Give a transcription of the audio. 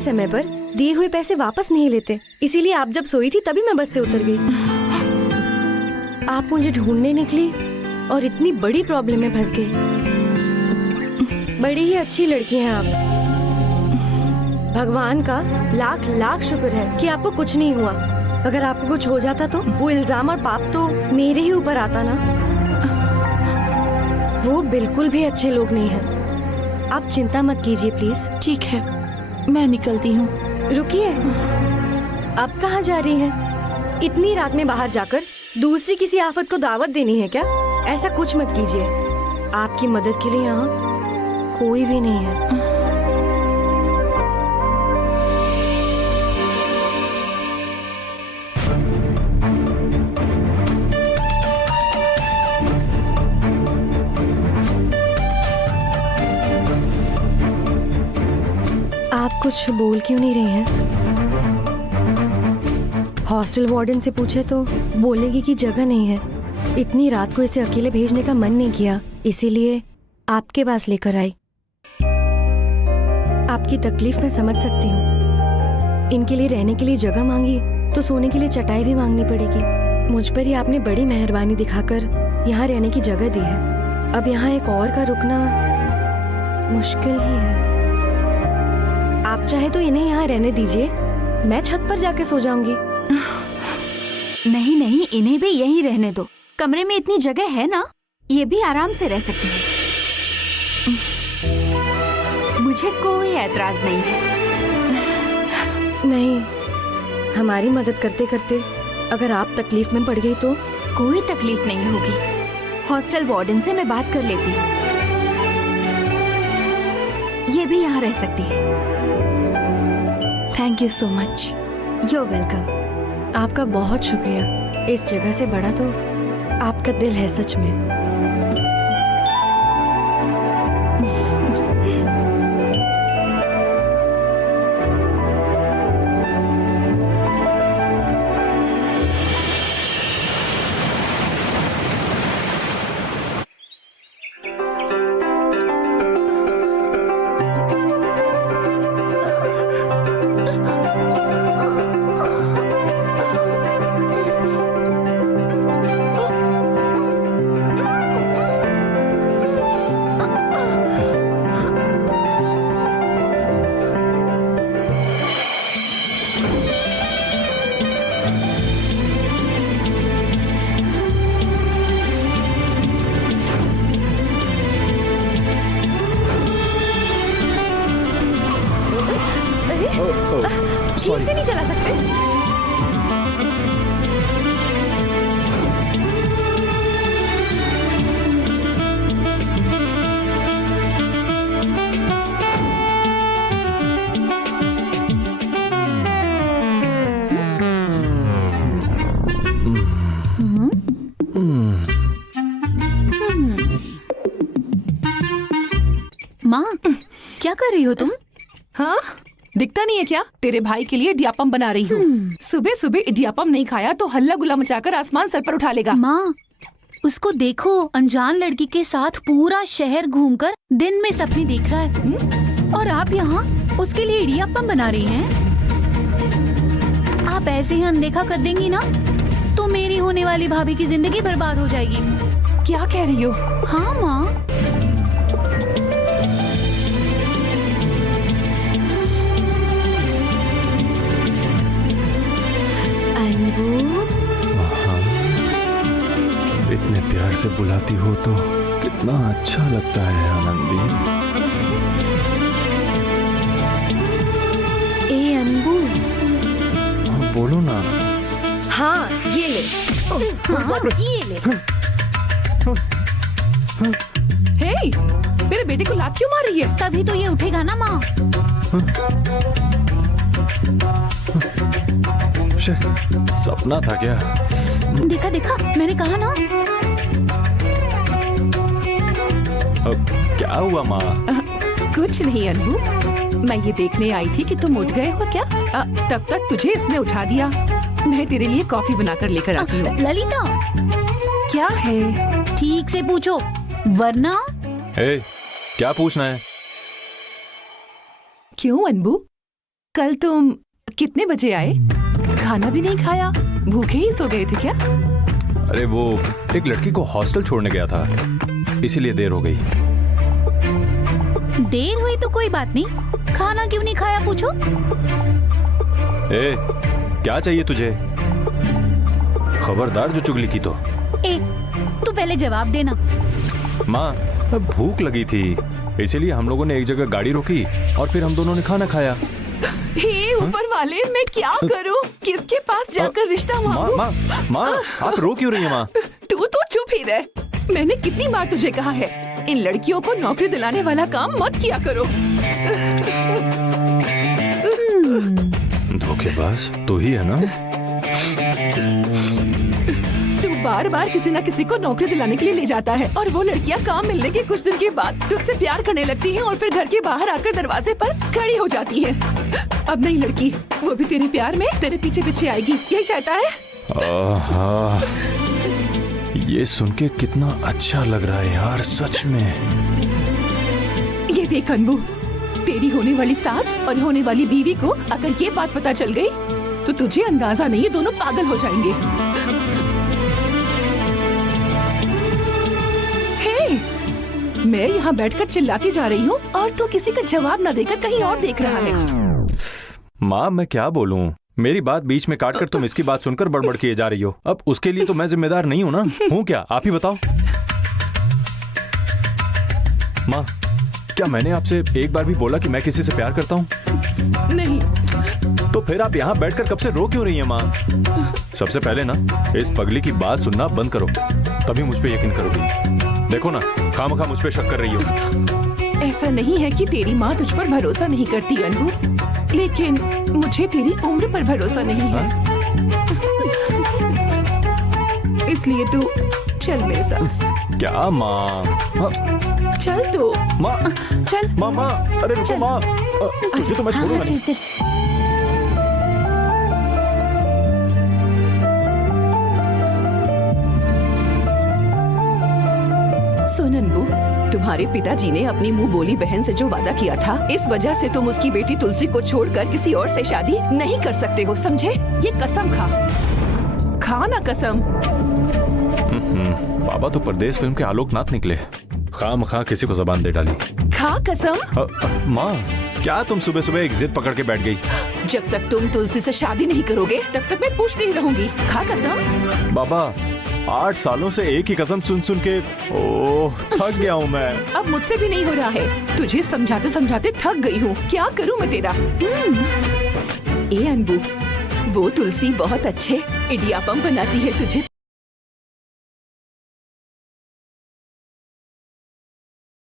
समय पर दिए हुए पैसे वापस नहीं लेते, इसीलिए आप जब सोई थी तभी मैं बस से उतर गई। आप मुझे ढूंढने निकली और इतनी बड़ी प्रॉब्लम में फंस गई। बड़ी ही अच्छी लड़की हैं आप। भगवान का लाख लाख शुक्र है कि आपको कुछ नहीं हुआ। अगर आपको कुछ हो जाता तो वो इल्जाम और पाप तो मेरे ही ऊपर आता ना। वो बिल्कुल भी अच्छे लोग नहीं हैं। आप चिंता मत कीजिए प्लीज। ठीक है, मैं निकलती हूँ। रुकिए, अब कहाँ जा रही हैं? इतनी रात में बाहर जाकर दूसरी किसी आफत को दावत देनी है क्या? ऐसा कुछ मत कीजिए। आपकी मदद के लिए यहाँ कोई भी नहीं है। आप कुछ बोल क्यों नहीं रही हैं? हॉस्टल वार्डन से पूछे तो बोलेगी कि जगह नहीं है। इतनी रात को इसे अकेले भेजने का मन नहीं किया, इसीलिए आपके पास लेकर आई। आपकी तकलीफ मैं समझ सकती हूँ। इनके लिए रहने के लिए जगह मांगी तो सोने के लिए चटाई भी मांगनी पड़ेगी। मुझ पर ही आपने बड़ी मेहरबानी दिखाकर यहाँ रहने की जगह दी है। अब यहाँ एक और का रुकना मुश्किल ही है। आप चाहे तो इन्हें यहाँ रहने दीजिए, मैं छत पर जाके सो जाऊंगी। नहीं नहीं, इन्हें भी यहीं रहने दो। कमरे में इतनी जगह है ना, ये भी आराम से रह सकते हैं। मुझे कोई एतराज नहीं है। नहीं, हमारी मदद करते करते अगर आप तकलीफ में पड़ गई तो? कोई तकलीफ नहीं होगी। हॉस्टल वार्डन से मैं बात कर लेती हूँ, ये भी यहाँ रह सकती है। Thank you so much. You welcome. आपका बहुत शुक्रिया। इस जगह से बड़ा तो आपका दिल है सच में। ठीक से नहीं चला सकते? माँ, क्या कर रही हो तुम? हाँ, दिखता नहीं है क्या? तेरे भाई के लिए इडियापम बना रही हूँ। सुबह सुबह इडियापम नहीं खाया तो हल्ला गुल्ला मचाकर आसमान सर पर उठा लेगा। माँ, उसको देखो, अनजान लड़की के साथ पूरा शहर घूमकर दिन में सपने देख रहा है। और आप यहाँ उसके लिए इडियापम बना रही हैं? आप ऐसे ही अनदेखा कर देंगी ना तो मेरी होने वाली भाभी की जिंदगी बर्बाद हो जाएगी। क्या कह रही हो? हाँ माँ। इतने प्यार से बुलाती हो तो कितना अच्छा लगता है आनंदी। ए अनबू। हाँ, बोलो ना। हाँ, ये ले। हाँ, ये ले। हे, मेरे बेटे को लात क्यों मार रही है? तभी तो ये उठेगा ना माँ। सपना था क्या? देखा देखा, मैंने कहा ना। अब क्या हुआ माँ? कुछ नहीं अनबू, मैं ये देखने आई थी कि तुम उठ गए हो क्या। तब तक तुझे इसने उठा दिया। मैं तेरे लिए कॉफी बनाकर लेकर आती हूँ। ललिता, क्या है? ठीक से पूछो, वरना। ए, क्या पूछना है? क्यों अनबू? कल तुम कितने बजे आए? खाना भी नहीं खाया, भूखे ही सो गए थे क्या? अरे वो एक लड़की को हॉस्टल छोड़ने गया था, इसीलिए देर हो गई। देर हुई तो कोई बात नहीं, खाना क्यों नहीं खाया पूछो? ए, क्या चाहिए तुझे? खबरदार जो चुगली की तो। ए, तू पहले जवाब देना। माँ, भूख लगी थी, इसीलिए हम लोगों ने एक जगह गाड़ी रोकी और फिर हम दोनों ने खाना खाया। हे ऊपर वाले, मैं क्या करूं? किसके पास जाकर रिश्ता माँ, मांगूं? माँ, माँ, आप रो क्यों रही हैं माँ? तू तो चुप ही रह। मैंने कितनी बार तुझे कहा है, इन लड़कियों को नौकरी दिलाने वाला काम मत किया करो। धोखेबाज तू ही है ना? तू बार बार किसी न किसी को नौकरी दिलाने के लिए ले जाता है और वो लड़कियां काम मिलने के कुछ दिन के बाद तुझसे प्यार करने लगती हैं और फिर घर के बाहर आकर दरवाजे पर खड़ी हो जाती है। अब नई लड़की, वो भी तेरे प्यार में तेरे पीछे पीछे आएगी, यही चाहता है? आहा, ये सुन के कितना अच्छा लग रहा है यार, सच में। ये देख अनबू, तेरी होने वाली सास और होने वाली बीवी को अगर ये बात पता चल गई तो तुझे अंदाजा नहीं, ये दोनों पागल हो जाएंगे। हे, मैं यहाँ बैठकर चिल्लाती जा रही हूँ और तू किसी का जवाब न देकर कहीं और देख रहा है। माँ, मैं क्या बोलूं? मेरी बात बीच में काटकर तुम इसकी बात सुनकर बड़बड़ किए जा रही हो। अब उसके लिए तो मैं जिम्मेदार नहीं हूँ ना? हूँ क्या? आप ही बताओ। माँ, क्या मैंने आपसे एक बार भी बोला कि मैं किसी से प्यार करता हूँ? नहीं। तो फिर आप यहाँ बैठकर कब से रो क्यों रही हैं माँ? सबसे पहले ना इस पगली की बात सुनना बंद करो, तभी मुझ पे यकीन करोगी। देखो ना, खामखा मुझ पे शक कर रही हो। ऐसा नहीं है कि तेरी माँ तुझ पर भरोसा नहीं करती अनबू, लेकिन मुझे तेरी उम्र पर भरोसा नहीं है। इसलिए तू चल मेरे साथ। क्या माँ? चल तो माँ, चल। माँ, माँ, अरे रुको चल। माँ, तुझे तो मैं छोड़ूंगा नहीं। चल। सुन अनबू, तुम्हारे पिताजी ने अपनी मुंह बोली बहन से जो वादा किया था, इस वजह से तुम उसकी बेटी तुलसी को छोड़कर किसी और से शादी नहीं कर सकते हो, समझे? ये कसम खा ना कसम। बाबा तो परदेश फिल्म के आलोकनाथ निकले, खामखा किसी को जबान दे डाली। खा कसम। माँ, क्या तुम सुबह सुबह एक जिद पकड़ के बैठ गई? जब तक तुम तुलसी से शादी नहीं करोगे तब तक मैं पूछती ही रहूंगी। खा कसम। बाबा, 8 सालों से एक ही कसम सुन सुन के ओह थक गया हूँ मैं। अब मुझसे भी नहीं हो रहा है, तुझे समझाते समझाते थक गई हूँ। क्या करूँ मैं तेरा? ए अनबू, वो तुलसी बहुत अच्छे इडियापम बनाती है, तुझे